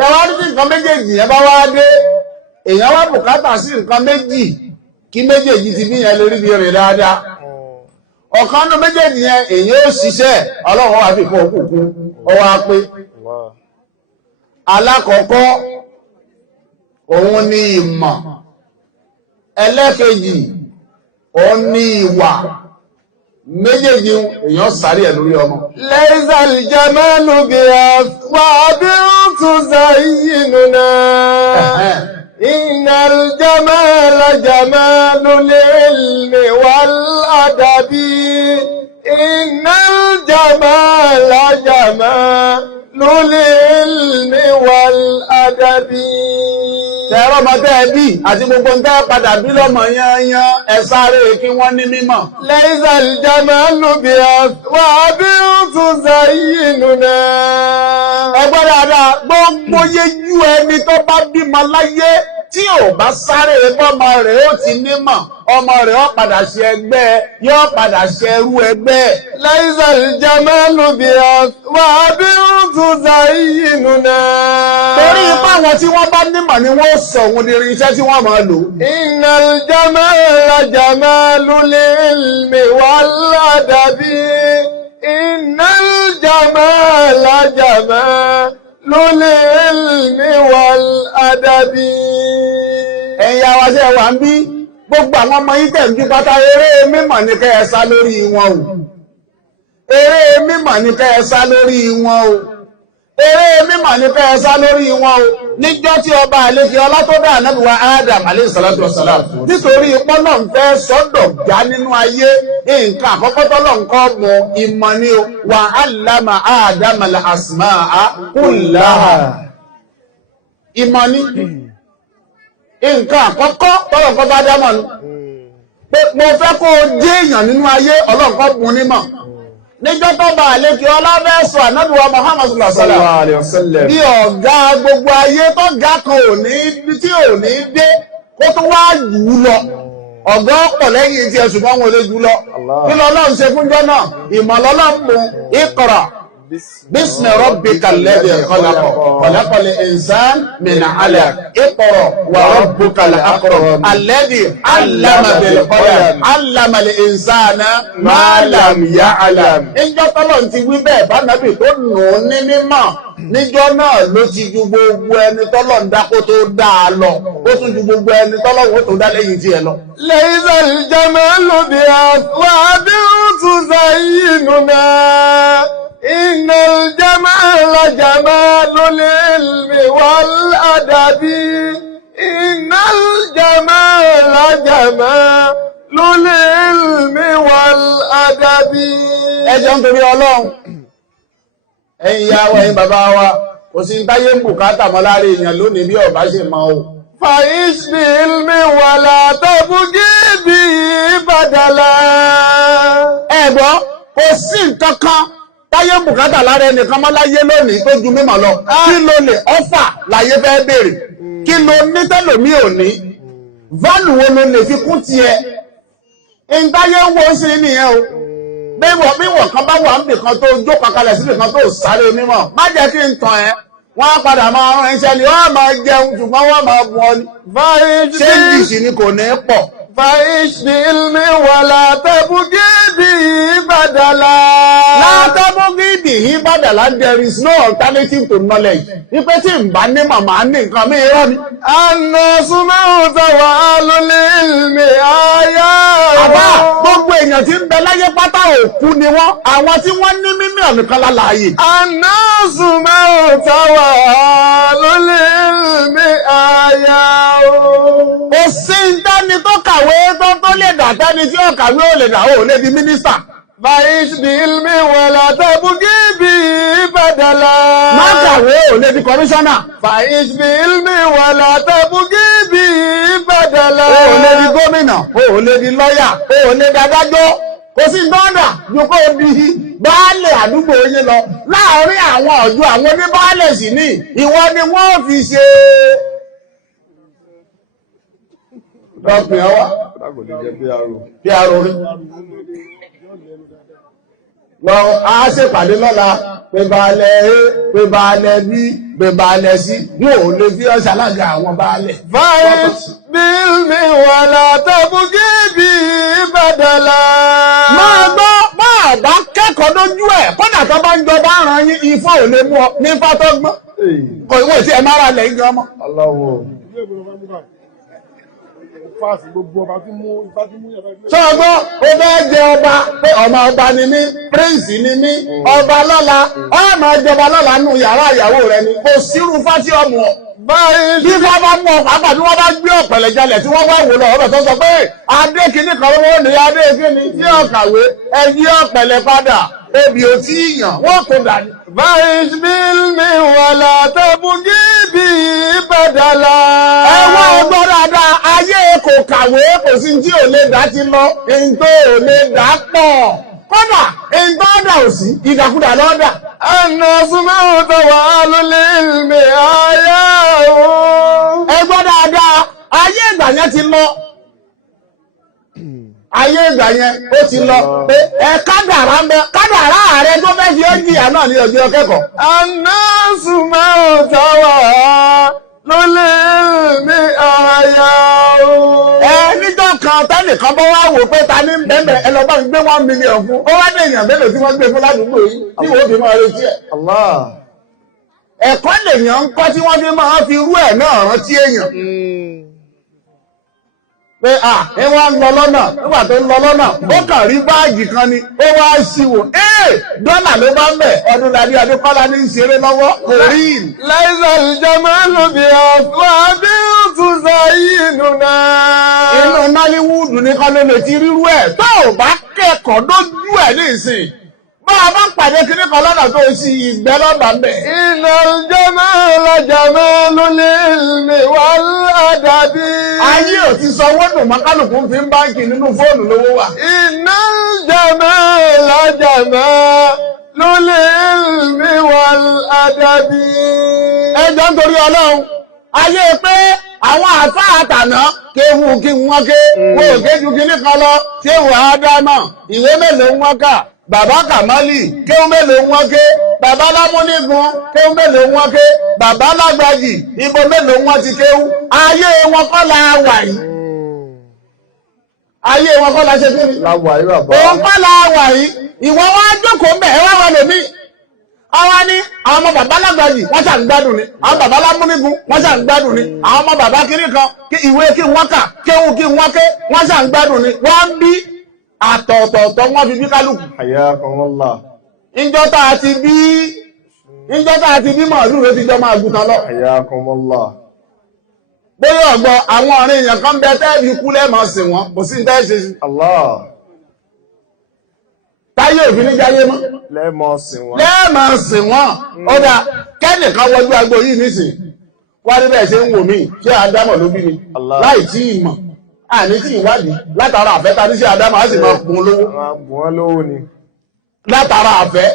tẹwàá ní nǹkan méjèèjì yẹn bá wá dé èèyàn wá bùkátà sí nǹkan méjì kí méjèèjì ti bí yẹn lórí bí rìn dáadáa ọ̀kan nínú méjèèjì yẹn èèyàn ó ṣiṣẹ́ ọlọ́run wà fi fún òkùnkùn ọwọ́ á pé alákọ̀ọ́kọ́ òun ni ìmọ̀ ẹlẹ́kejì òun ni ìwà méjèèjì èèyàn sáré ẹ̀ lórí ọmọ. Laysal jamalu bi aswabin tuzayyinuna. Innal jamala jamalul ilmi wal adabi. Innal jamala jamalul ilmi wal adabi. Tẹ̀rọ ọmọ tẹ́ ẹ bí àti gbogbo ń tẹ́ padà bí lọ́mọ yányán ẹ sáré kí wọ́n ní mímọ̀. Laysal jamalu bi aswabin tuzayyinuna. Ẹgbẹ́ dáadáa gbogbo yéjú ẹni tó bá bímọ láyé tí ò bá sáré bọ́mọ rẹ̀ ó ti nímọ̀ ọmọ rẹ̀ ó padà ṣe ẹgbẹ́ yóò padà ṣe ẹrú ẹgbẹ́. Laysal jamalu bi aswabin tuzayyinuna. Torí ipá àwọn tí wọ́n bá nímọ̀ ni wọ́n sọ òun di irinṣẹ́ tí wọ́n máa lò. Innal jamala jamalul ilmi wal adabi. Innal jamala jamalul ilmi wal adabi. Ẹ̀yin àwa ṣe wà ń bí gbogbo àwọn ọmọ yìí tẹ̀ ń bí pátá eré mímọ̀ ní kẹ́ ẹ sá lórí wọn o. Eré mímọ̀ ní kẹ́ ẹ sá lórí wọn o. Eré mímọ̀ ní kẹ́ ẹ sá lórí wọn o. Níjọ́ tí ọba àlejò ọlá tó dá ànábì wa Adam alayhi salatu wassalam nítorí ipọ́nà ń fẹ́ sọ́dọ̀ já nínú ayé nǹkan àkọ́kọ́ tọ́lọ̀ nǹkan mọ ìmọ̀ ni o wa allama Adama al-asma'a kullaha. Ìmọ̀ ni nǹkan àkọ́kọ́ tọ́lọ̀ nǹkan bá dámọ̀ ni pé mo fẹ́ kó o dé èèyàn nínú ayé ọlọ́nkan bùn nímọ̀. Níjọ́ tó bá àlékí ọlọ́fẹ́ sọ ànábì wa Muhammad sallallahu alaihi wasallam bí ọ̀gá gbogbo ayé tó ga kan ò ní tí ò ní dé kó tó wá jù ú lọ ọ̀gá ọ̀pọ̀ lẹ́yìn tí ẹ̀sùn bá wọn lè jù lọ kí lọ́lọ́run ṣe fúnjọ́ náà ìmọ̀lọ́lọ́run mú Iqra باسم ربك الذي خلق خلق الإنسان من علق اقرأ وربك الأكرم الذي علم بالقلم علم الإنسان ما لم يعلم. Níjọ́ tọ́lọ́run ti wí bẹ́ẹ̀ bá nàbì tó nù ú ní mímọ̀ níjọ́ náà ló ti ju gbogbo ẹni tọ́lọ́run dá kó tó dá a lọ ó tún ju gbogbo ẹni tọ́lọ́run ó tó dá lẹ́yìn tiẹ̀ lọ. Laysal jamalu bi aswabin tuzayyinuna. Innal jamala jamalul ilmi wal adabi. Innal jamala jamalul ilmi wal adabi. Ẹjọ́ ń torí Ọlọ́run ẹ̀yin ìyá wa ẹ̀yin bàbá wa kò sí táyé ń bùkátà mọ́ láàrin èèyàn lónìí bí ọba ṣe mọ́ o. Fa'ish bi ilmi wala tabghi bi badala. Ẹ̀gbọ́n kò sí nǹkan kan táyé ń bùkátà lára ẹnìkan mọ́ láyé lónìí tó ju mímọ̀ lọ. Kí ló lè ọ́fà láyé fẹ́ béèrè? Kí ló ní tẹ́lòmí ò ní? Válù wo ló lè fi kún tiẹ̀? Ìntáyé ń wo sí nìyẹn o. Bí wọ̀ kan bá wà níbì kan tó jókòó kalẹ̀ síbì kan tó sáré mímọ̀. Má jẹ́ kí n tàn ẹ́. Wọ́n á padà máa rán iṣẹ́ ni wọ́n máa jẹun ṣùgbọ́n wọ́n máa bu ọ ni. Ṣé ìdìsí ni kò ní pọ̀? Fa'ish bi ilmi wala tabghi bi badala. There is no alternative to knowledge. Ipe tí n bá ní màmá ní nǹkan mi irọ́ ni. An-nasu tawalul ilmi aya. Àbá gbogbo èèyàn tí ń bẹ láyé pátá òkú ni wọ́n. Àwọn tí wọ́n ní mímọ̀ nìkan lálàyé. An-nasu tawalul ilmi aya. Kò sí ìdáni tó kàwé tó lè dà tẹ́ni tí ó kàwé ò lè dà ó lè di mínísítà. Fa'ish bi ilmi wala tabghi bi badala. Má kàwé ò lè di kọmíṣánná. Fa'ish bi ilmi wala tabghi bi badala. Ó lè di gómìnà, ó lè di lọ́yà, ó lè di adájọ́. Kò sí dọ́dà ju kó di baálẹ̀ àdúgbò yín lọ. Láàárín àwọn ọ̀jọ́ àwọn oníbaálẹ̀ sì ní ìwọ ni wọ́n fi ṣe. Dọ́pin ọwá. PRO rí. Lọ, a ṣèpàdé lọ́la. pé baálẹ̀ A pé baálẹ̀ B pé baálẹ̀ C wọn ò lè fi ọ̀sẹ̀ alága àwọn baálẹ̀. Faiz bilmi wala tabugi bi badala. máa gbọ́ máa bá kẹ́kọ̀ọ́ lójú ẹ̀ kọ́nà tó bá ń jọba ràn yín ifá ò lè mú ọ ní ifá tó gbọ́n kò ìwé tí ẹ máa ra lẹ́yìn gan mọ́. sọ́gbọ́n ó fẹ́ jẹ ọba pé ọmọ ọba ni mí prince ni mí ọba lọ́la ọmọ ìjọba lọ́la nù yàrá ìyàwó rẹ ni kò sírú fásí ọmọ ọ. Báyìí bí wọ́n bá mú ọkọ̀ àgbà tí wọ́n bá gbé ọ̀pẹ̀lẹ̀ jalẹ̀ tí wọ́n wá wò lọ ọ̀bẹ̀ tó sọ pé adé kìíní kan wọ́n ní adé kìíní tí ọ̀kàwé ẹ̀yí ọ̀pẹ̀lẹ̀ padà obì ò tí yàn wọ́n kò dání. Faiz bilmi wala tabugi bi badala. ẹ wá ọgbọ́n dáadáa ayé kò kàwé kò sí tí ò lè dá ti lọ èyí tó ò lè dá pọ̀ kódà èyí tó dà ò sí ìdàkudà lọ́dà. An-nasu mawtawalul ilmi ayahu. ẹ gbọ́ dáadáa ayé ìgbà yẹn ti lọ ayé ìgbà yẹn ó ti lọ pé ẹ kádàrá ń bẹ kádàrá ààrẹ tó fẹ́ fi ó jìyà náà ní ọjọ́ kẹ́kọ̀ọ́. An-nasu mawtawalul ilmi ayahu. níjọ́ kan tẹ́nìkan bọ́ wá wò pé ta ní bẹ́ẹ̀ ẹ lọ bá mi gbé 1 million fún ó wá ní èèyàn mélòó tí wọ́n gbé fún ládùúgbò yìí tí wọ́n fi máa retí ẹ̀. ẹ̀kọ́ lèèyàn ń kọ́ tí wọ́n fi máa fi irú ẹ̀ náà rántí èèyàn. pé ẹ wá ń lọ lọ́nà nígbà tó ń lọ lọ́nà ó kàn rí báàgì kan ni ó wá ṣíwò dọ́là ló bá ń bẹ̀ Ọdúnladé Adékọ́lá ní ìṣeré lọ́wọ́ kò rí. Laisal jamalu bi aswabi tuzayyinuna. inú Nollywood nìkan ló lè ti rírú ẹ̀ tó ò bá kẹ́kọ̀ọ́ lójú ẹ̀ ní ìsìn bá a bá pàdé kíní kan lọ́nà tó ṣí ìgbẹ́ lọ́gbà ń bẹ̀. Innal jamala jamalul ilmi wal adabi. ayé ò ti sọ owó dùn mọ́kálùkù fi ń báńkì nínú fóònù lówó wà. Innal jamala jamalul ilmi wal adabi. ẹjọ́ nítorí Ọlọ́run ayé pé àwọn àfáà àtàná kéwu kí wọ́n ké wọ́n ò ké ju kíní kan lọ ṣé wọ́n á dáná ìwé mélòó wọ́n kà bàbá Kàmálì kéwú mélòó wọ́n ké bàbá Lámúnígun kéwú mélòó wọ́n ké bàbá Lágbàjì ibo mélòó wọ́n ti kéwú ayé wọn kọ́ la wà yìí ayé wọn kọ́ la ṣe fún mi òun kọ́ la wà yìí ìwọ wá jókòó mbẹ ẹ wá wà lómi àwa ní àwọn ọmọ bàbá Lágbàjì wọ́n ṣà ń gbádùn ni àwọn bàbá Lámúnígun wọ́n ṣà ń gbádùn ni àwọn ọmọ bàbá kiri kan ìwé kí wọ́n kà kéwú kí wọ́n ké wọ́n ṣà ń gbádùn ni wọ́n ń bí àtọ̀ọ̀tọ̀ọ̀tọ̀ wọ́n fi bí kálukú. Hayyakumullah. ìjọ tá a ti bí màálù ló ti jọ máa gùtàn lọ. Hayyakumullah. bóyá ọ̀gbọ́n àwọn ọ̀rìn èèyàn kan bẹ tẹ́ẹ̀bì kú lẹ́ẹ̀mọ̀ sí wọn kò sí ní tẹ́ẹ̀ ṣe sí. Allah. táyé òfin ní jáyé mọ́. Lẹ́ẹ̀mọ̀ sí wọn. lẹ́ẹ̀mọ̀ sí wọn. ó dà kẹ́nìkan wọjú agbo yìí nísìn wá ní bẹ́ẹ̀ ṣe ń wò mí ṣé àdámọ̀ ló bí mi láì tí ì mọ̀ àní tí ìwádìí látara àfẹ́ ta ní sí àdámọ̀ á sì máa bùn lówó. Bùn lówó ni. látara àfẹ́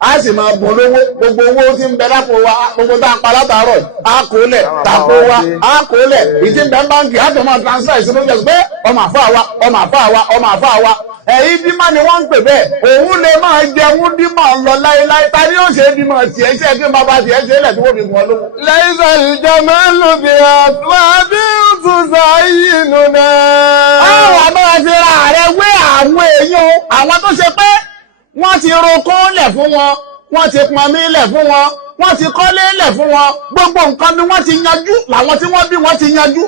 á sì máa bùn lówó gbogbo owó tí ń bẹ lápò wa gbogbo tá a pa látàárọ̀ á kó lẹ̀ tàpó wa á kó lẹ̀ ìdí ń bẹ báńkì á tó máa transfer ìṣúná jẹ́ pé ọmọ àfáà wa ọmọ àfáà wa ọmọ àfáà wa ẹ̀yìn dímọ̀ ni wọ́n ń pè bẹ́ẹ̀ òun lè máa jẹun dímọ̀ lọ láéláé ta ni yóò ṣe dímọ̀ tiẹ̀ ṣe kí n bá bá tiẹ̀ ṣe lẹ̀ tí wọ́n fi mú ọ lówó. Laisal jamalu bi aswabi tuzayyinuna. àwọn àmọ́ fi ra ààrẹ wé àwọn èèyàn àwọn tó ṣe pé wọ́n ti roko lẹ̀ fún wọn wọ́n ti pọnmi lẹ̀ fún wọn wọ́n ti kọ́lé lẹ̀ fún wọn gbogbo nǹkan ni wọ́n ti yanjú làwọn tí wọ́n bí wọ́n ti yanjú.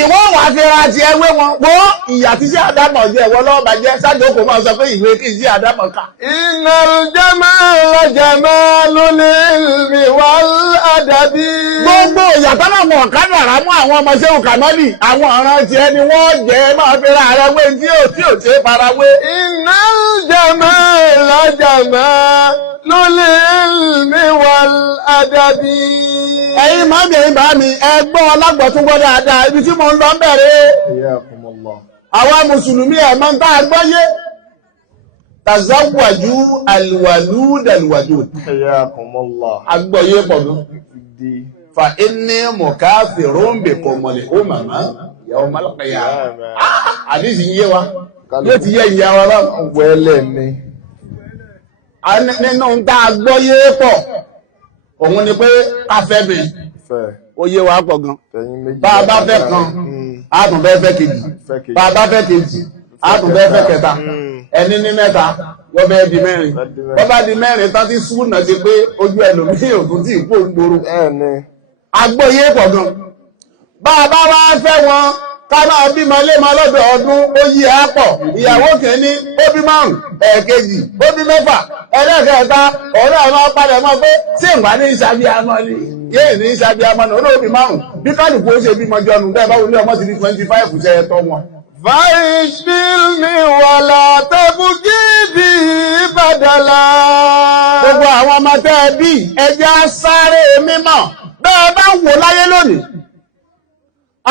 ìwọ wà fi ra ti ẹwé wọn wo ìyà tí sí àdámọ̀ jẹ́ ìwọ lọ́wọ́ bàjẹ́ sájò kò máa sọ pé ìwé kì í sí àdámọ̀ ká. Innal jamala jamalul ilmi wal adabi. gbogbo ìyàtọ̀ náà mọ̀ kádàrá mú àwọn ọmọ Ṣéhù Kàmálì àwọn ọ̀ràn tiẹ̀ ni wọ́n jẹ́ máa fi ra ààrẹ wé tí ò ṣe é farawé. Innal jamala jamalul ilmi wal adabi. ẹ̀yin máa bẹ̀rẹ̀ bá mi ẹgbọ́n ọlágbọ̀tún gbọ́ dáadáa ibi tí mo ń lọ bẹ̀rẹ̀. Hayyakumullah. àwa mùsùlùmí ẹ̀ máa ń tá àgbọ́yé tazawwaju alwalud alwadud. Hayyakumullah. àgbọ́yé pọ̀dún. fa inni mukafirun bikumul umama yawmal qiyamah. àdìsí ń yé wa yóò ti yé ìyá wa bá. Wẹ́lẹ̀ ni. nínú tá a gbọ́ yé pọ̀ òun ni pé káfẹ́ mi ó yé wa pọ̀ gan bá a bá fẹ́ kan a tún fẹ́ kejì bá a bá fẹ́ kejì a tún fẹ́ kẹta ẹni ní mẹ́ta wọ́n fẹ́ di mẹ́rin wọ́n bá di mẹ́rin tán tí súnà ti pé ojú ẹlòmíì ò tún tí ì kó gbòòrò agbọ́ yé pọ̀ gan bá a bá wá fẹ́ wọn ká máa bímọ lémọ lọ́dọ̀ ọdún ó yí ẹ pọ̀ ìyàwó kìíní ó bí 5 ẹ̀ẹ̀kejì ó bí 6 ẹlẹ́kẹ̀ẹ́ta ọ̀rẹ́ àwọn padà mọ́ pé tí ìgbà ní ìṣàbíamọ́ ni yéè ní ìṣàbíamọ́ ni olóòbí 5 bí kálukú ó ṣe bímọ jọnu bẹ́ẹ̀ báwo ní ọmọ ti di 25 ṣe ẹ̀tọ́ wọn. fàìṣbílmi wàlà tẹ́bùkì bí bàdàlà. gbogbo àwọn ọmọ tẹ́ ẹ bí ẹja sáré mímọ́ bẹ́ẹ̀ bá wò láyé lónìí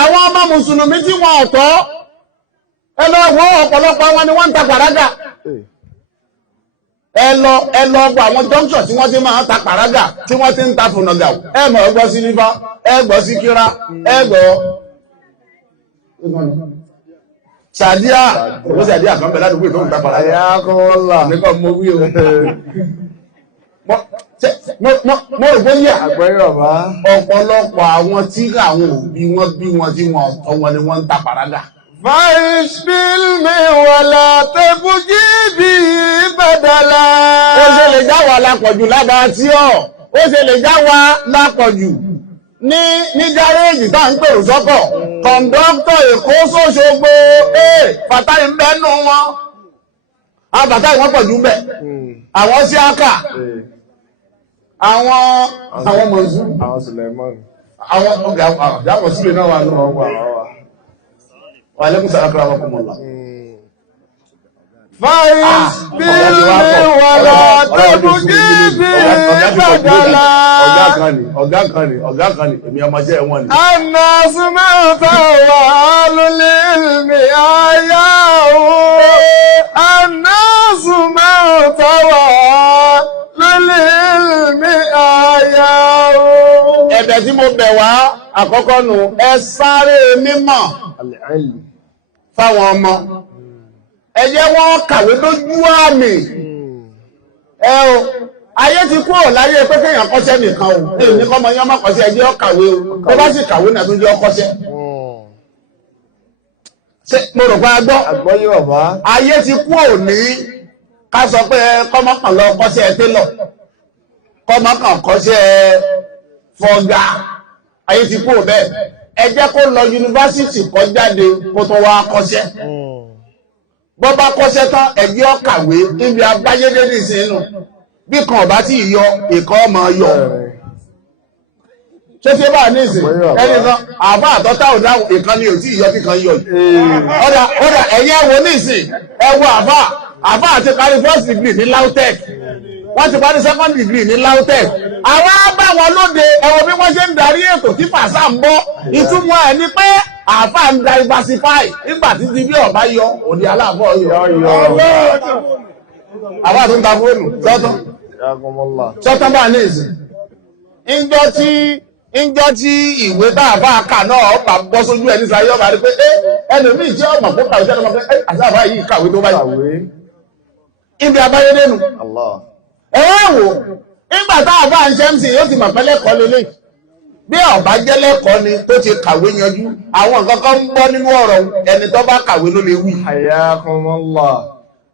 àwọn ọmọ mùsùlùmí tí wọn ọ̀tọ̀ ẹ lọ wọ ọ̀pọ̀lọpọ̀ wọn ni wọ́n ń ta pàrágà ẹ lọ gbọ́ àwọn junction tí wọ́n ti máa ń ta pàrágà tí wọ́n ti ń ta fùnàgà ẹ mọ̀ ẹ gbọ́ sí nífà ẹ gbọ́ sí kíra ẹ gbọ́ sàdíà owó sàdíà kan bẹ̀ ládùúgbò tó ń ta pàrágà ẹ̀yà kọ́lá nígbà mo wí o mo rò bóyá àgbẹ̀yìn ọ̀bá ọ̀pọ̀lọpọ̀ àwọn tí àwọn òbí wọn bí wọn tí wọn ọ̀tọ̀ wọn ni wọ́n ń ta pàrágà. fàìṣbílmi wàlà tẹ́bùkì bí bàdàlà. ó ṣe lè já wa lápọ̀jù ládàá tí ó ṣe lè já wa lápọ̀jù ní gáréèjì tá à ń pèrò sọ́kọ̀ kọ̀ǹdọ́tọ̀ Èkó s'Óṣogbo Fàtáì ń bẹ́ nù wọn àwọn Fàtáì wọ́n pọ̀ jù bẹ́ẹ̀ àwọn sí àkà àwọn mọ̀sú àwọn Suleiman àwọn ọ̀gá àjábọ̀ sílẹ̀ náà wà náà wà alaikum salaam akramakumullah. fàìṣbílmi wàlà tẹ́bùkì bí bàdàlà. ọ̀gá kan ni èmi ọmọdé wọn ni. الناس موتى والعلم آياه الناس موتى والعلم آياه. ẹ̀bẹ̀ tí mo bẹ̀ wá àkọ́kọ́ nù ẹ sáré mímọ̀ fáwọn ọmọ ẹ jẹ́ wọ́n kàwé lójú àmì ẹ o ayé ti kúrò láyé pé kéèyàn kọ́ṣẹ́ nìkan o ní kọ́mọ yẹn má kọ́ṣẹ́ ẹ jẹ́ ó kàwé o bó bá sì kàwé náà tó jẹ́ ó kọ́ṣẹ́. ṣé mo rò pé a gbọ́ àgbọ́yé bàbá ayé ti kúrò ní ká sọ pé kọ́mọ kan lọ kọ́ṣẹ́ télọ̀ kọ́mọ kan kọ́ṣẹ́ fọ́gà ayé ti kúrò bẹ́ẹ̀ ẹ jẹ́ kó lọ yunifásitì kó jáde kó tó wá kọ́ṣẹ́ bọ́ bá kọ́ṣẹ́ tán ẹ̀jẹ̀ ó kàwé níbi abáyédé nìsínú bí kan ọ̀bá tí ìyọ ìkọ́ ọmọ yọ ṣé tí ó bá ní ìsìn ẹnìkan àbá àtọ́tà òdáhùn ìkan ni ò tí ìyọ kíkan yọ ọ̀dà ẹ̀yìn ẹ̀wọ̀ ní ìsìn ẹ̀wọ̀ àbá àti parí first degree ní LAUTECH wọ́n ti parí second degree ní LAUTECH àwọn bá wọn lóde ẹ̀wọ̀ bí wọ́n ṣe ń darí ètò tí fàṣà ń bọ́ ìtumọ̀ ẹ̀ ni pé àfà ń diversify nígbà tí ti bí ọ̀bá yọ òdi aláàbọ̀ yọ àbá tó ń ta fóònù sọ́tán bá ní ìsìn ìjọ tí ìwé tààfà kà náà bá bọ́ sójú ẹni sáyé ọba rí pé ẹlòmíì tí ọmọ kó kàwé sẹ́nu ọmọ pé àṣàfà yìí kàwé tó báyìí ibi abáyédénu ẹ̀wọ̀n wò nígbà tààfà ń ṣe ń sìn yóò ti mọ̀ pẹ́lẹ́kọ̀ọ́ lélẹ̀ bí ọba jẹ́lẹ́kọ̀ọ́ ni tó ti kàwé yanjú àwọn nǹkan kan ń bọ́ nínú ọ̀rọ̀ ẹni tó bá kàwé ló lè wí. Hayyakumullah.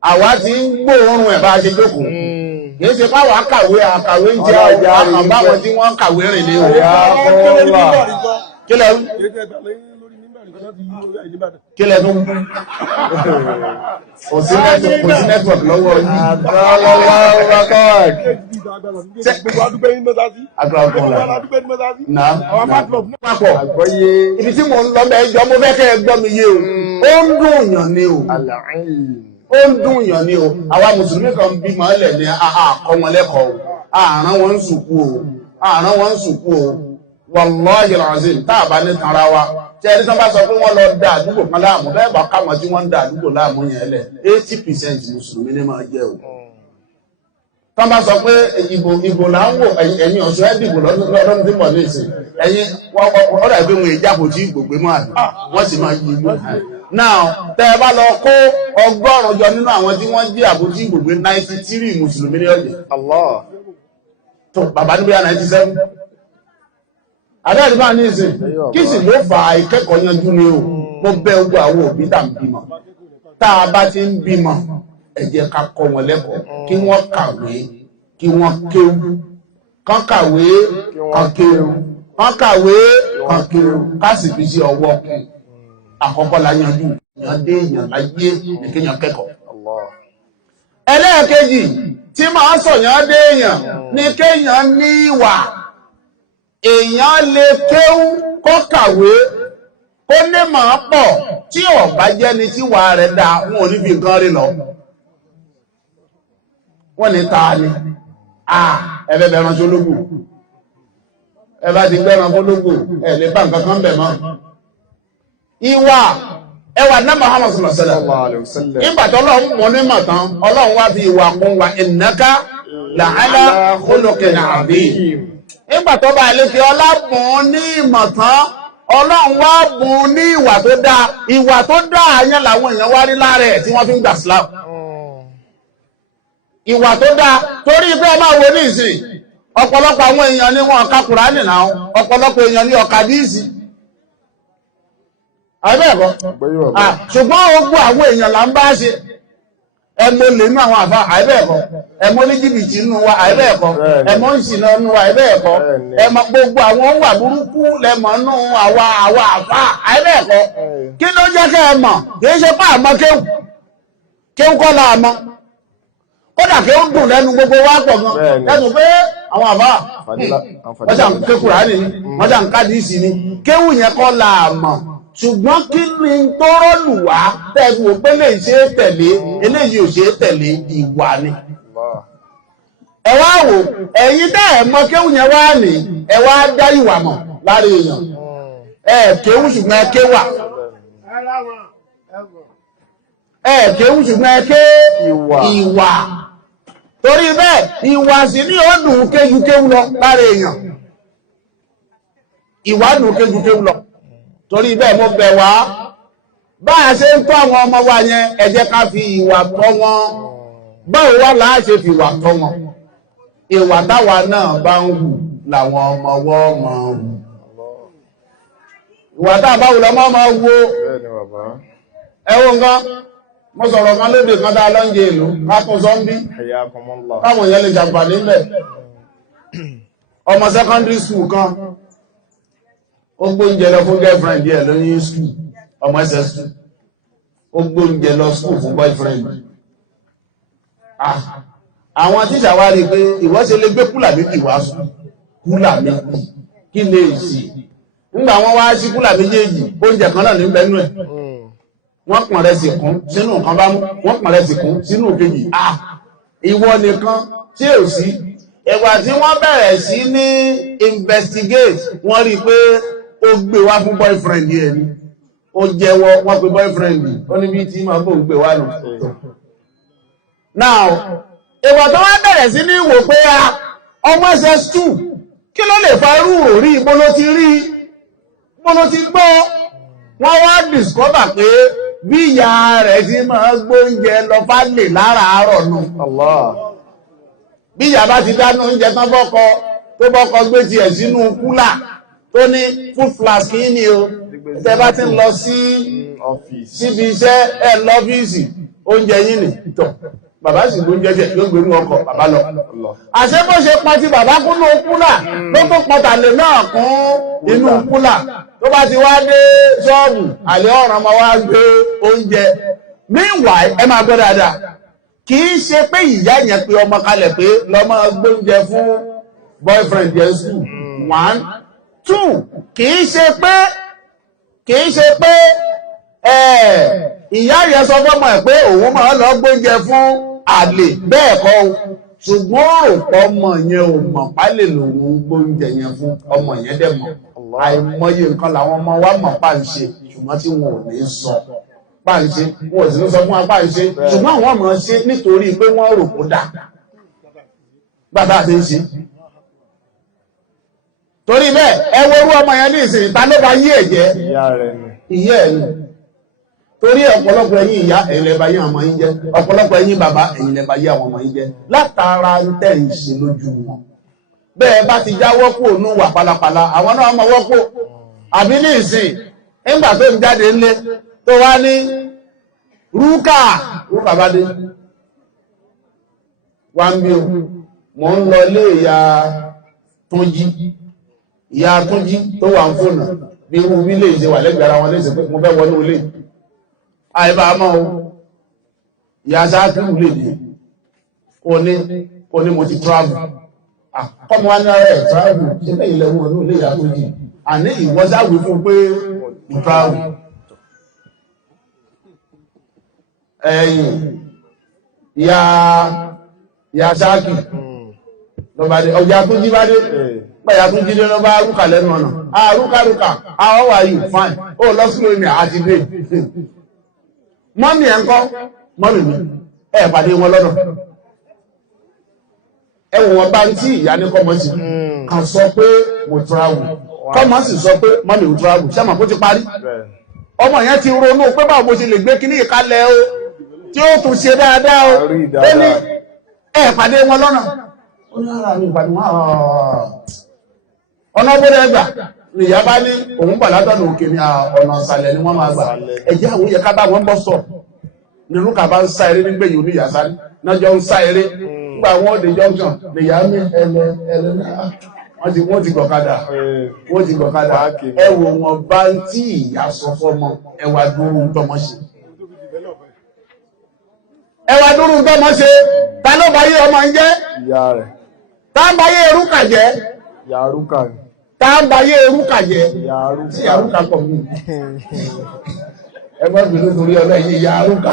àwa ti ń gbóòórùn ẹ̀ bá a ṣe jókòó kìí ṣe fáwọn akàwé ń jẹ́ àwọn báwọn tí wọ́n kàwé rìn ní òun. kílẹ̀ tó ń bú kò sí network lọ́wọ́ yìí. Papọ̀ ibi tí mo ń lọ bẹ́ẹ̀ jọ mo fẹ́ kẹ́ ẹ gbọ́ mi yé o ó ń dùn yàn ni o ó ń dùn yàn ni o àwa mùsùlùmí kan bí mọ́lẹ̀ ní àkọ́ wọn lẹ́kọ̀ọ́ o àrán wọn ń sùkú o wallahi alazim tá a bá ní tanra wa tí ẹni tán bá sọ pé wọ́n lọ da àdúgbò kan láàmú bẹ́ẹ̀ bá káwọn tí wọ́n ń da àdúgbò láàmú yẹn lẹ̀ 80% mùsùlùmí ní máa jẹ́ o tán bá sọ pé ìbò là ń wò ẹ̀yin ọ̀ṣọ́ ẹ̀ dìbò lọ́dún tí mọ̀ ní ìsìn ẹ̀yin ọ̀rọ̀ ẹ̀gbẹ́ wọn ìjábò tí gbogbo mọ́ àdúgbò wọ́n sì máa yí ìlú now tẹ́ ẹ bá lọ kó 100 jọ nínú àwọn tí wọ́n jí àbójí gbogbo 93 mùsùlùmí ní ọ̀jẹ̀. Allah. tó bàbá níbi 97. àdáyé bá ní ìsìn kí sì ló fa ìkẹ́kọ̀ọ́ yanjú ni o. mo bẹ̀ gbogbo àwọn òbí tá à ń bímọ tá a bá ti ń bímọ ẹ jẹ́ ká kọ́ wọn lẹ́kọ̀ọ́ kí wọ́n kàwé kí wọ́n kéwú kán kàwé kán kéwú kán kàwé kán kéwú ká sì fi sí ọwọ́ kù àkọ́kọ́ la yanjú èèyàn dé èèyàn láyé ní kéèyàn kẹ́kọ̀ọ́. ẹlẹ́ẹ̀kejì tí máa sọ̀yàn dé èèyàn ní kéèyàn ní ìwà. èèyàn lè kéwú kó kàwé kó ní màá pọ̀ tí ọ̀bá jẹ́ni tí wà rẹ̀ dá wọn ò ní fi nǹkan rí lọ. wọ́n ní ta ni ẹ̀fẹ́ bẹ̀rẹ̀ ṣe ológun ẹ bá ti gbẹ́ran ológun ẹ̀ lè bá nǹkan kan bẹ̀ mọ́. ìwà ẹwà náà Muhammad sallallahu alaihi wasallam nígbà tó Ọlọ́run mọ̀ ní màtán Ọlọ́run wá fi ìwà kún wa innaka la'ala khuluqin adhim. nígbà tó bá ilé fi ọlá bùn ní ìmọ̀tán Ọlọ́run wá bùn ní ìwà tó dáa. ìwà tó dáa yẹn làwọn èèyàn wá rí lára ẹ̀ tí wọ́n fi ń gbà Islam. ìwà tó dáa torí pé ọmọ àwọn oníṣìn ọ̀pọ̀lọpọ̀ àwọn èèyàn ní wọn ka Kùránì náà ọ̀pọ̀lọpọ̀ èèyàn ní ọ̀ka díìsì. àbẹ́ẹ̀kọ́ ṣùgbọ́n ogun àwọn èèyàn là ń bá ṣe ẹmọ lè nú àwọn àfá àìbẹ́ẹ̀kọ́ ẹmọ ní jìbìtì nínú wa àìbẹ́ẹ̀kọ́ ẹmọ ń ṣìnà nínú wa àìbẹ́ẹ̀kọ́ ẹmọ gbogbo àwọn wà burúkú lẹ́mọ̀ nú àwa àfá àìbẹ́ẹ̀kọ́ kí ló jẹ́ kẹ́ ẹ mọ̀ kìí ṣe pá àmọ́ kéwù kọ́ la àmọ́ kódà kéwù dùn lẹ́nu gbogbo wa pọ̀ gan lẹ́nu pé àwọn àfá wọ́n ṣà ń ké Kùránì ni wọ́n ṣà ń kádìísì ni kéwù yẹn kọ́ la àmọ́ ṣùgbọ́n kí ni tó rọ́lù wá tẹ́gbù pé lè ṣe é tẹ̀lé eléyìí ò ṣe é tẹ̀lé ìwà ni. ẹ wá wò ẹ̀yin tẹ́ ẹ̀ mọ̀ kéwù yẹn wá ní ẹ wá dá ìwà mọ̀ lára èèyàn ẹ kéwù ṣùgbọ́n ẹ kéwà ẹ kéwù ṣùgbọ́n ẹ ké ìwà torí bẹ́ẹ̀ ìwà sì ní ó dùn kéjú kéwù lọ lára èèyàn ìwà dùn kéjú kéwù lọ. torí bẹ́ẹ̀ mo bẹ̀ wá bá a ṣe ń tọ́ àwọn ọmọ wa yẹn ẹ jẹ́ ká fi ìwà tọ́ wọn báwo wá là á ṣe fi ìwà tọ́ wọn ìwà táwa náà bá ń hù làwọn ọmọ wọ́n máa hù ìwà táwa báwo lọ́mọ máa wo ẹ wo nǹkan mo sọ̀rọ̀ kan lóde kan tá a lọ ń jẹ ìlú kákun sọ́ńbí káwọn yẹn lè jàǹfààní nílẹ̀ ọmọ secondary school kan ó gbóúnjẹ lọ fún girlfriend yẹ lọ ní school ọmọ ss2 ó gbóúnjẹ lọ school fún boyfriend. àwọn tíṣà wá rí i pé ìwọ ṣe lè gbé kúlà méjì wá sùn kúlà méjì kí lè sí nígbà wọn wá sí kúlà méjèèjì oúnjẹ kan náà ní bẹnu ẹ wọ́n pọ̀n rẹ̀ sì kún sínú nǹkan bá mú wọ́n pọ̀n rẹ̀ sì kún sínú kejì ìwọ nìkan tí ò sí ìgbà tí wọ́n bẹ̀rẹ̀ sí ní investigate wọ́n rí i pé ó gbé wá fún boyfriend yẹn ni ó jẹ́wọ́ wọ́n pe boyfriend ó ní bí tí máa bò ń gbé wá nù. now ìwà tó wá bẹ̀rẹ̀ sí ní wò pé ọmọ ss2 kí ló lè fa irú òrí ibo ló ti rí ibo ló ti gbọ́ wọ́n wá discover pé bí ìyá rẹ̀ ti máa gbóúnjẹ lọ fálè láràárọ̀ nù. bí ìyá bá ti dáná oúnjẹ tán bọ́kọ tó bọ́kọ gbé tiẹ̀ sínú kúlà tó ní food flask yìí ni o tẹ́ bá ti ń lọ sí síbi iṣẹ́ ẹ̀ lọ́fíìsì oúnjẹ yìí ni tọ̀ bàbá sì ló ń jẹjẹ yóò gbé ní ọkọ̀ bàbá lọ. àṣé bó ṣe pọn ti bàbá kúnnú kúlà ló tó pọn tàlè náà kún inú kúlà tó bá ti wá dé ṣọ́ọ̀bù àlè ọ̀ràn máa wá gbé oúnjẹ. meanwhile ẹ máa gbọ́ dáadáa kì í ṣe pé ìyá yẹn pé ọmọ kalẹ̀ pé lọ́mọ gbóúnjẹ fún boyfriend yẹn school 1 2 kì í ṣe pé ìyá yẹn sọ fọ́mọ ẹ̀ pé òun máa lọ gbóúnjẹ fún àlè bẹ́ẹ̀ kọ́ o ṣùgbọ́n òpó ọmọ yẹn ò mọ̀ pálẹ̀ lòun gbóúnjẹ yẹn fún ọmọ yẹn dẹ̀ mọ̀ àìmọye nǹkan làwọn ọmọ wa mọ̀ páǹṣe ṣùgbọ́n tí wọn ò ní sọ páǹṣe wọn ò sì ní sọ fún wa páǹṣe ṣùgbọ́n àwọn ọmọ ṣe nítorí pé wọ́n rò kó dà gbàdá àti ń ṣe. torí bẹ́ẹ̀ ẹ wo orú ọmọ yẹn ní ìsìn ìta ló bá yí ẹ̀jẹ̀ ìyá ẹ̀ ni torí ọ̀pọ̀lọpọ̀ ẹ̀yin ìyá ẹ̀yin lẹ bá yé àwọn ọmọ yín jẹ́ ọ̀pọ̀lọpọ̀ ẹ̀yin bàbá ẹ̀yin lẹ bá yé àwọn ọmọ yín jẹ́ látara ń tẹ̀ ń ṣe lójú wọn bẹ́ẹ̀ bá ti jáwọ́ kó nù wà pálapàla àwọn náà mọ̀ wọ́pọ̀ àbí ní ìsìn nígbà tó ń jáde ńlé tó wá ní rúkà bá dé wá ń bí o mò ń lọ lé ìyá Túnjí tó wà ń fònà bí irú ilé ìṣe wà lẹ́gbẹ̀ẹ́ ara wọn léṣe pé mo fẹ́ wọnú ilé àìbá mọ́ o ìyá sáàkìrù lè dé kò ní mo ti travel kọ́mọ wá ní ara ẹ̀ travel ṣe lẹ́yìn lẹ́wọ̀n ní ilé ìyá Túnjí àní ìwọ́sáwé fún pé mo travel ẹ̀yìn ìyá sáàkì lọ́bàdé ọjà Túnjí bá dé pẹ̀yà Túnjí dé lọ́bá rúkà lẹ́nu ọ̀nà rúkà how are you fine ó lọ sí lórí àti dé mọ́mí ẹ̀ ń kọ́ mọ́mí mi ẹ̀ pàdé wọn lọ́nà ẹwọ̀n wọn bá ń tí ìyá ní kọ́mọ sí kan sọ pé mo travel kọ́mọ sì sọ pé mọ́mí mo travel sẹ́mọ̀ kó ti parí ọmọ yẹn ti ronú pé báwo mo ṣe lè gbé kíní ìkalẹ̀ o tí ó tún ṣe dáadáa o ó ní ẹ̀ pàdé wọn lọ́nà ó ní ara mi pàdé wọn ọ̀nà bó dẹ́ gbà ní ìyá bá ní òun bà látọ̀nà òkè ní ọ̀nà ìsàlẹ̀ ni wọ́n máa gbà ẹ̀jẹ̀ àwọn yẹ ká bá wọn bọ́ sọ̀ ní rúkà bá ń sá eré nígbẹ̀yìn oníyà sáré náà jọ ń sá eré nígbà wọn òde junction ní ìyá mi ẹlẹ náà wọ́n ti gọ̀kadà ẹ wò wọn bá ń tí ìyá sọ fọ́mọ ẹwà dúró tọmọ ṣe ta ló bá yé ọmọ ń jẹ́ ìyá rẹ̀ tá ń bá yé rúkà jẹ́ yàrúkà tá ń bá yé rúkà jẹ́ sí yàrúkà pọ̀ mí ẹgbẹ́ mi nítorí ọlọ́ ẹ̀yìn yàrúkà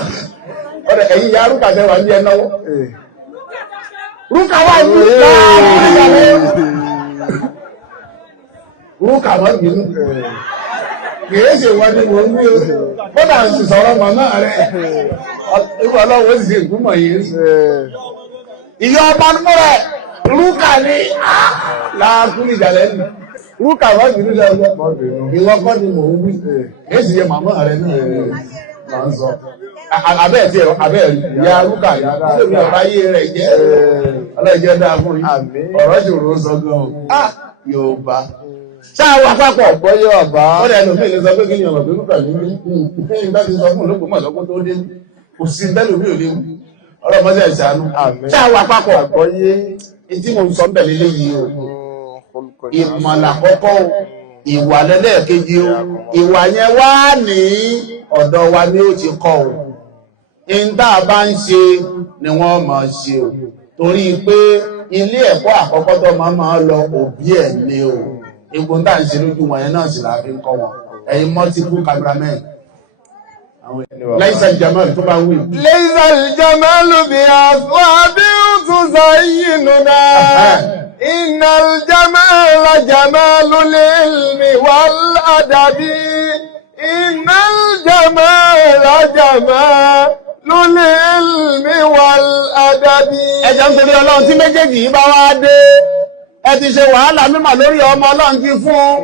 ọ̀rẹ́ ẹ̀yìn yàrúkà tẹ́wà ní ẹnáwó rúkà wà ní rúkà wà ní kìí ṣe wọ́n ní wọ́n ní kódà ń sì sọ̀rọ̀ màmá rẹ̀ ìwọ ọlọ́wọ́ sì ṣe ìgbúmọ̀ yìí ìyá ọba múrẹ̀ rúkà ní láàkúrú ìjàlẹ̀ ní rúkà wọ́n ní nílẹ̀ ìwọ kọ́ ni mò ń wí èsì yẹ màmá rẹ̀ náà ń sọ abẹ́ tí abẹ́ ìyá rúkà ní ọba yé rẹ̀ jẹ́ ọlọ́jẹ́ dáa fún yìí ọ̀rọ̀ ṣòro sọ gan Yorùbá sáàwọ̀ àpapọ̀ bọ́yọ̀ àbá ó dẹ̀ lómi ilé sọ pé kí ni ọ̀rọ̀ pé rúkà ní ní bá ti sọ fún olóògbé mọ̀ lọ́kún tó dé kò sí bẹ́lómi ò léwu ọ̀rọ̀ mọ́sẹ̀ ìṣàánú sáàwọ̀ àpapọ̀ àgbọ́yé tí mo ń sọ bẹ̀lẹ̀ léyìí o ìmọ̀lá kọ́kọ́ ìwà lẹ́lẹ́ẹ̀kejì o ìwà yẹn wá ní ọ̀dọ̀ wa ni ó ti kọ́ o ìńdá bá ń ṣe ni wọ́n máa ṣe o torí pé ilé ẹ̀kọ́ àkọ́kọ́ tó máa lọ òbí ẹ̀ ní o egun tá à ń ṣe lójú wọn yẹn náà sì là fi ń kọ́ wọn ẹ̀yin multiple cameramen Laysal Jamal tó bá wí. Laysal Jamalu bi aswabin tuzayyinuna innal jamala jamalul ilmi wal adabi innal jamala jamalul ilmi wal adabi. ẹjọ́ ń torí Ọlọ́run tí méjèèjì yìí bá wá dé ẹ ti ṣe wàhálà mímọ̀ lórí ọmọ Ọlọ́run ti fún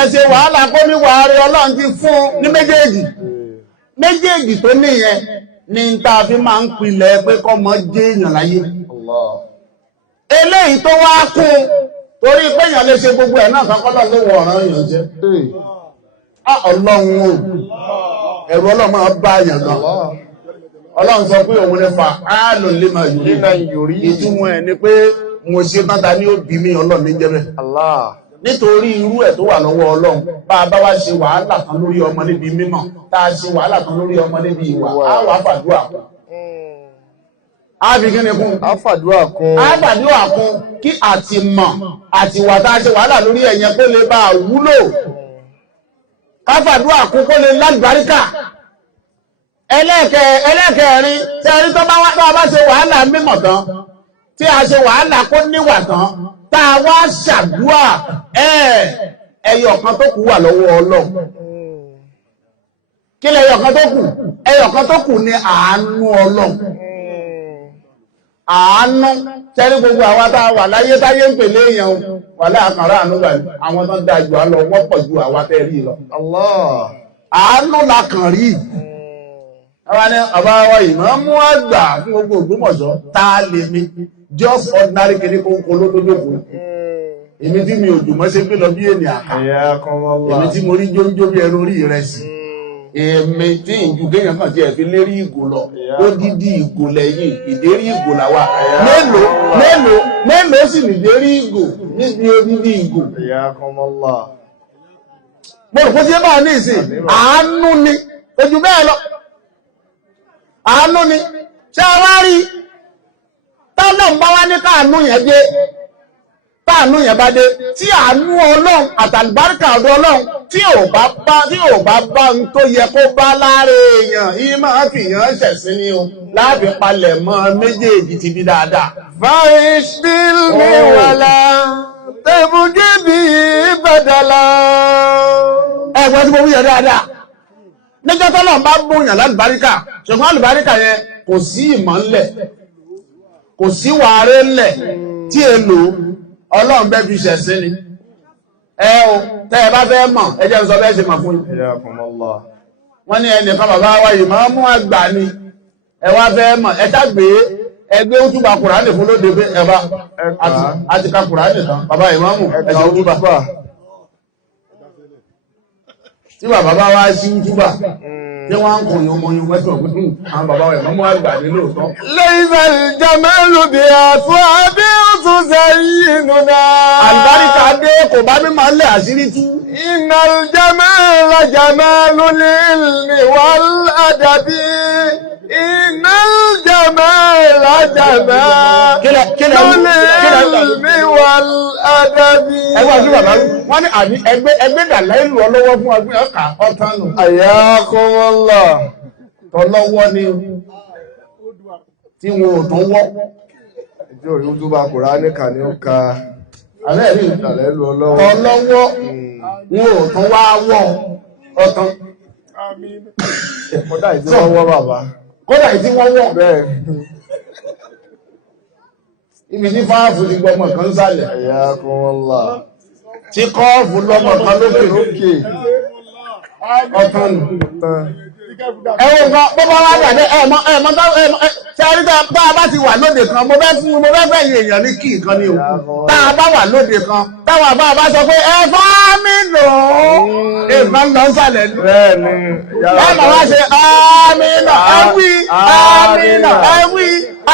ẹ ṣe wàhálà kóníwà rẹ Ọlọ́run ti fún ní méjèèjì tó níyẹn ní ta fi máa ń pilẹ̀ pé kọ́mọ jẹ́ èèyàn láyé eléyìí tó wá kún torí pé èèyàn lè ṣe gbogbo ẹ̀ náà kankọ́lọ́ ló wọ ọ̀ràn èèyàn jẹ́ Ọlọ́run o ẹ̀rù Ọlọ́run máa bá èèyàn gan Ọlọ́run sọ pé òun lè fa áàlò lè máa yòrí ìtumọ̀ ẹ̀ ni pé mo ṣe tán ta ní ó bí mi Ọlọ́run ní jẹ́bẹ̀ nítorí irú ẹ̀ tó wà lọ́wọ́ Ọlọ́run bá a bá wá ṣe wàhálà kan lórí ọmọ níbi mímọ̀ tá a ṣe wàhálà kan lórí ọmọ níbi ìwà á wà fàdúrà kún á fi kíni kún á fàdúrà kún kí àti mọ̀ àti wà tá a ṣe wàhálà lórí ẹ̀yẹn kó lè bá a wúlò ká fàdúrà kún kó lè lágbàríkà ẹlẹ́kẹ̀ẹ́rin tí a rí tó bá ṣe wàhálà mímọ̀ tán tí a ṣe wàhálà kó níwà tán tá a wá ṣàdúà ẹyọ kan tó kù wà lọ́wọ́ Ọlọ́run kí lẹ ẹyọ kan tó kù ní àánú Ọlọ́run àánú tẹ́rí gbogbo àwa tá a wà láyé táyé ń pèlé èèyàn wà láàkànrà àánú gbà ní àwọn tó ń da jù á lọ wọ́n pọ̀ ju àwa tẹ́rí lọ àánú la kàn rí àwọn ni àbá wa ìmáàmù àgbà fún gbogbo Ògbómọ̀ṣọ́ tá a lè mi just ordinary kìíní kónkó lójókòó èmi tí mi ò jùmọ́ ṣe pé lọ bí ènìyàn èmi tí mo rí jóńjó bí ẹnu orí rẹ̀ sí èmi tí ìjú kéèyàn kàn tí ẹ̀ fi lérí ìgò lọ ó dídí ìgò lẹ́yìn ìdérí ìgò làwà mélòó sì nìdérí ìgò níbi odídí ìgò. mo rò pé tí ẹ bá ní ìsìn àánú ni ojú bẹ́ẹ̀ lọ àánú ni ṣé a wá rí tọ́lọ̀ ń bá wá ní káànú yẹn dé táànú yẹn bá dé tí àánú ọlọ́run àtàlùbáríkà ọ̀dọ̀ ọlọ́run tí ò bá bá ń tó yẹ kó bá láre èèyàn yìí máa fi yàn ṣẹ̀sìn ni o láàbí palẹ̀ mọ́ méjèèjì ti bí dáadáa. fàìṣbíl mi wàlá tẹ̀bùgì bí bàdàlà. ẹ̀gbọ́n tí mo wúyẹ dáadáa níjọ́ tọ́lọ̀ ń bá bóyàn lálùbáríkà ṣùgbọ́n àlùbáríkà yẹn kò sí ìmọ̀ ńlẹ̀ kò sí wàárẹ̀ ńlẹ̀ tí èlò ọlọ́run bẹ́ẹ̀ fi ṣẹ̀sìn ni o tẹ́ ẹ bá fẹ́ mọ̀ ẹ jẹ́ n sọ bẹ́ẹ̀ ṣe mọ̀ fún yín. wọ́n ní ẹnìkan bàbá wa ìmáàmù àgbà ni ẹ wá fẹ́ mọ̀ ẹ ṣàgbé ẹgbẹ́ òtúbà kùránì fún lóde pé ẹ bá àti ka kùránì tán bàbá ìmáàmù ẹ̀ṣẹ̀ òtúbà tí bàbá bá wá sí òtúbà tí wọ́n ń kùn ọmọ yín wẹ́tọ̀ pípín àwọn bàbá wa ìmáàmù àgbà ní lóòótọ́. laysa al-jamalu bi aswabi tuzayyinuna. àlùbáríkà dé kò bá mi máa ń lẹ̀ àṣírí tú. innal jamala jamalul ilmi wal adabi. innal jamala jamalul ilmi wal adabi. ẹgbẹ́ ọdún bàbá wọn ní àní ẹgbẹ́ dàlá ìlú ọlọ́wọ́ fún ọgbẹ́ ọkà ọ̀tán nù. ayakumullah. tọ́lọ́wọ́ ni tí wọn ò tán wọ́. ìjọ orí ó tó bá Kùránì kà ní ó ka alẹ́ rí ìdàlẹ́ lu ọlọ́wọ́. tọ́lọ́wọ́ wọn ò tán wá wọ́ ọ̀tán. kódà ìdí wọn wọ́ bàbá. kódà ìdí wọn wọ́. bẹ́ẹ̀ ibi tí fáàfù ti gbọmọ kan sálẹ̀. ayakumullah. tí kọ́ọ̀fù lọ́mọ kan lókè ọ̀tán nù. ẹ̀wọ̀n kan bó bá wá dàdé ẹ̀mọ́ ṣe àrí tá a bá ti wà lóde kan mo fẹ́ fẹ́ yẹ èèyàn ní kí nǹkan ni o tá a bá wà lóde kan táwọn àbá bá sọ pé ẹ fọ́ mi lò ó nǹkan lọ sálẹ̀ ní. bẹ́ẹ̀ni ẹ mọ̀ wá ṣe àmínà ẹ wí àmínà ẹ wí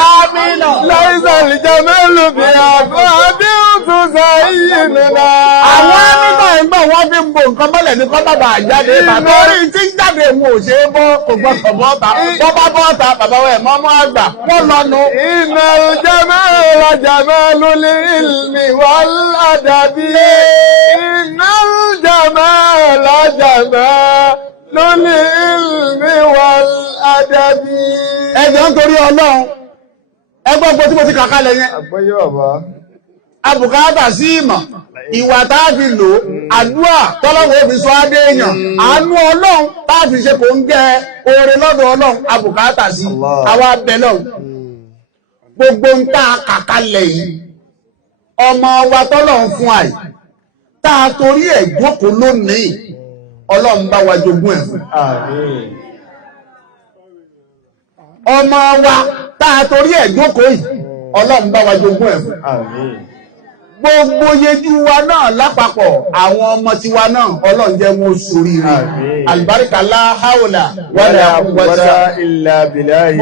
àmínà. laysa al-jamalu bi aswabi tuzayyinuna. àwọn àmínà ẹgbẹ́ wọn fi ń bo nǹkan mọ́lẹ̀ ní kọ́ bàbá àjáde bàbá orí tí ń jáde wọn ò ṣe é bọ́ kò gbọ́dọ̀ bọ́ ta bọ́ bá bọ́ ta bàbá wa ẹ̀ mọ́mọ́ àgbà wọ́n lọ́nu. innal jamala jamalul ilmi wal adabi. innal jamala jamalul ilmi wal adabi. ẹjọ́ ń torí ọlọ́run ẹgbẹ́ gbọ́ tí mo ti kà kalẹ̀ yẹn. àgbọ́yé bàbá. abùkátà sí ìmọ̀ ìwà tá a fi lò àdúrà tọ́lọ́wọ́ òbí sọ adé èèyàn àánú ọlọ́run tá a fi ṣe kò ń gẹ oore lọ́dọ̀ ọlọ́run abùkátà sí àwa bẹ̀lọ̀ gbogbo ń tá a kà kalẹ̀ yìí ọmọ wa tọ́lọ́run fún àì tá a torí ẹ̀ jókòó lónìí ọlọ́run bá wa jogún ẹ̀ fún. ọmọ wa tá a torí ẹ̀ jókòó yìí ọlọ́run bá wa jogún ẹ̀ fún. gbogbo yejú wa náà lápapọ̀ àwọn ọmọ tiwa náà ọlọ́run jẹ́ wọn ṣoríire. àlùbáríkà la hawla wala quwwata illa billahi.